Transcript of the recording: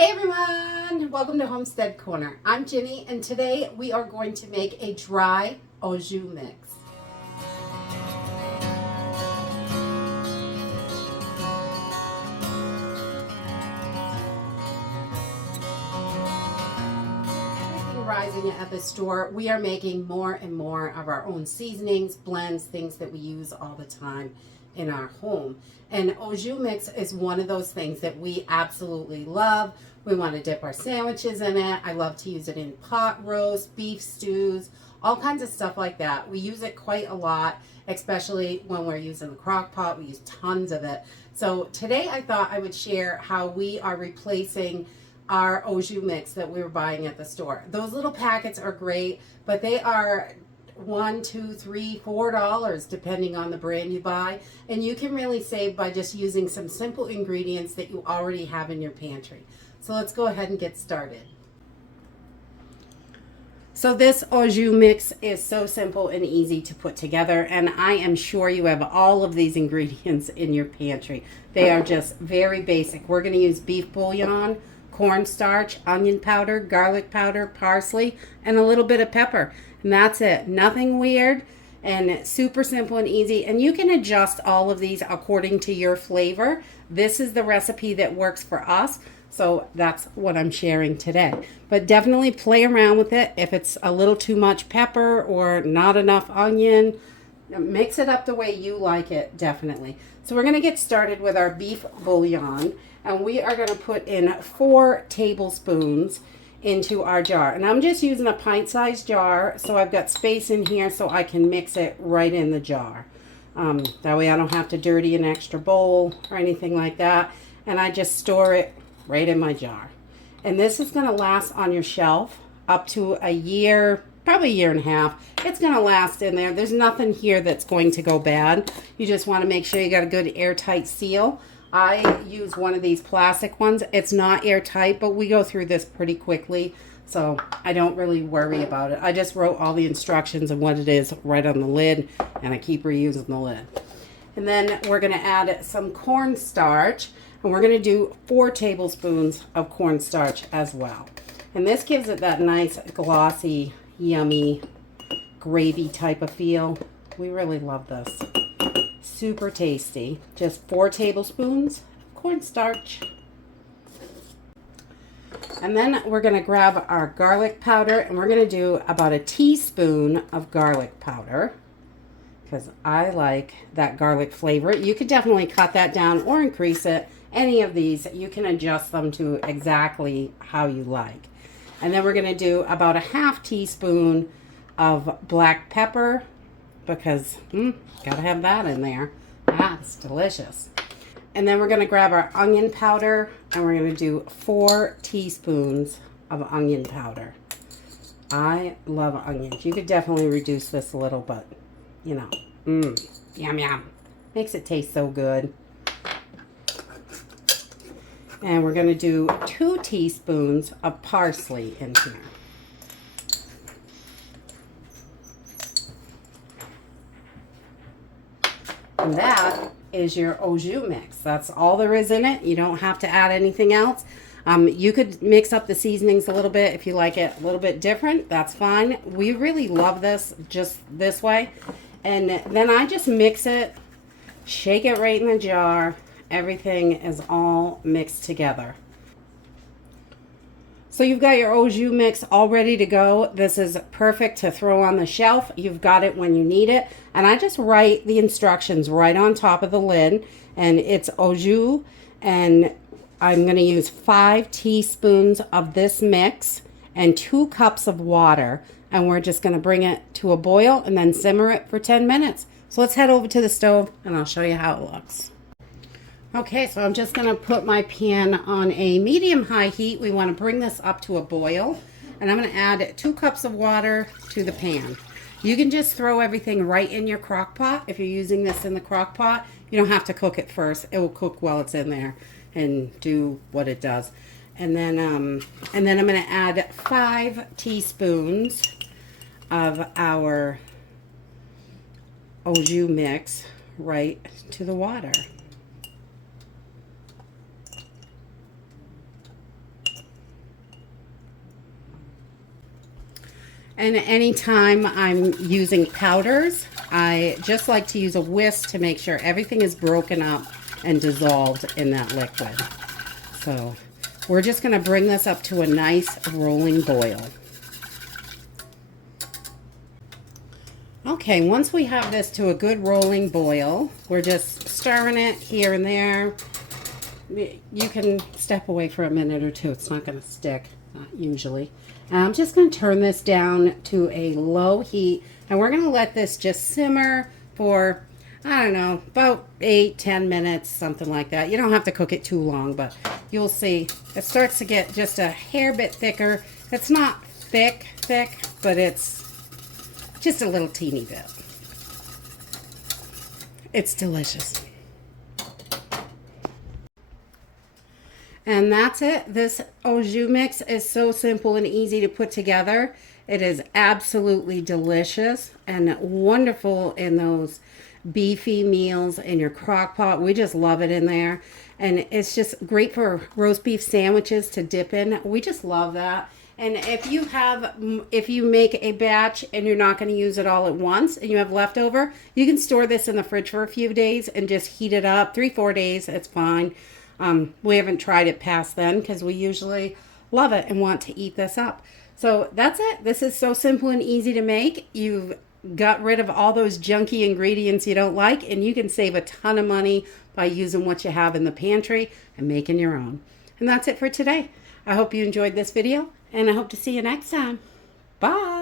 Hey everyone, welcome to Homestead Corner. I'm Ginny and today we are going to make a dry au jus mix. Rising at the store, we are making more and more of our own seasonings, blends, things that we use all the time in our home. And au jus mix is one of those things that we absolutely love. We want to dip our sandwiches in it. I love to use it in pot roast, beef stews, all kinds of stuff like that. We use it quite a lot, especially when we're using the crock pot. We use tons of it. So today I thought I would share how we are replacing our au jus mix that we were buying at the store. Those little packets are great, but they are $1, $2, $3, $4 depending on the brand you buy, and you can really save by just using some simple ingredients that you already have in your pantry. So let's go ahead and get started. So this au jus mix is so simple and easy to put together, and I am sure you have all of these ingredients in your pantry. They are just very basic. We're going to use beef bouillon, cornstarch, onion powder, garlic powder, parsley, and a little bit of pepper. And that's it. Nothing weird, and super simple and easy. And you can adjust all of these according to your flavor. This is the recipe that works for us, so that's what I'm sharing today. But definitely play around with it. If it's a little too much pepper or not enough onion, mix it up the way you like it, definitely. So we're going to get started with our beef bouillon, and we are going to put in 4 tablespoons into our jar. And I'm just using a pint-sized jar, so I've got space in here so I can mix it right in the jar. That way I don't have to dirty an extra bowl or anything like that. And I just store it right in my jar. And this is going to last on your shelf up to a year, probably a year and a half. It's going to last in there. There's nothing here that's going to go bad. You just want to make sure you got a good airtight seal. I use one of these plastic ones. It's not airtight, but we go through this pretty quickly, so I don't really worry about it. I just wrote all the instructions and what it is right on the lid, and I keep reusing the lid. And then we're going to add some cornstarch, and we're going to do 4 tablespoons of cornstarch as well. And this gives it that nice glossy, yummy, gravy type of feel. We really love this. Super tasty. Just 4 tablespoons of cornstarch. And then we're going to grab our garlic powder, and we're going to do about a teaspoon of garlic powder because I like that garlic flavor. You could definitely cut that down or increase it. Any of these, you can adjust them to exactly how you like. And then we're going to do about a half teaspoon of black pepper because gotta have that in there. That's delicious. And then we're going to grab our onion powder, and we're going to do 4 teaspoons of onion powder. I love onions. You could definitely reduce this a little, but you know, yum yum. Makes it taste so good. And we're going to do 2 teaspoons of parsley in here. And that is your au jus mix. That's all there is in it. You don't have to add anything else. You could mix up the seasonings a little bit if you like it a little bit different. That's fine. We really love this just this way. And then I just mix it, shake it right in the jar. Everything is all mixed together. So you've got your au jus mix all ready to go. This is perfect to throw on the shelf. You've got it when you need it. And I just write the instructions right on top of the lid. And it's au jus. And I'm going to use 5 teaspoons of this mix and 2 cups of water. And we're just going to bring it to a boil and then simmer it for 10 minutes. So let's head over to the stove and I'll show you how it looks. Okay, so I'm just going to put my pan on a medium-high heat. We want to bring this up to a boil. And I'm going to add 2 cups of water to the pan. You can just throw everything right in your crock pot. If you're using this in the crock pot, you don't have to cook it first. It will cook while it's in there and do what it does. And then I'm going to add 5 teaspoons of our au jus mix right to the water. And anytime I'm using powders, I just like to use a whisk to make sure everything is broken up and dissolved in that liquid. So we're just going to bring this up to a nice rolling boil. Okay, once we have this to a good rolling boil, we're just stirring it here and there. You can step away for a minute or two. It's not going to stick, usually. And I'm just going to turn this down to a low heat, and we're going to let this just simmer for, I don't know, about 8-10 minutes, something like that. You don't have to cook it too long, but you'll see it starts to get just a hair bit thicker. It's not thick, but it's just a little teeny bit. It's delicious. And that's it. This au jus mix is so simple and easy to put together. It is absolutely delicious and wonderful in those beefy meals in your crock pot. We just love it in there. And it's just great for roast beef sandwiches to dip in. We just love that. And if you make a batch and you're not going to use it all at once and you have leftover, you can store this in the fridge for a few days and just heat it up. 3-4 days, it's fine. We haven't tried it past then because we usually love it and want to eat this up. So that's it. This is so simple and easy to make. You've got rid of all those junky ingredients you don't like, and you can save a ton of money by using what you have in the pantry and making your own. And that's it for today. I hope you enjoyed this video, and I hope to see you next time. Bye.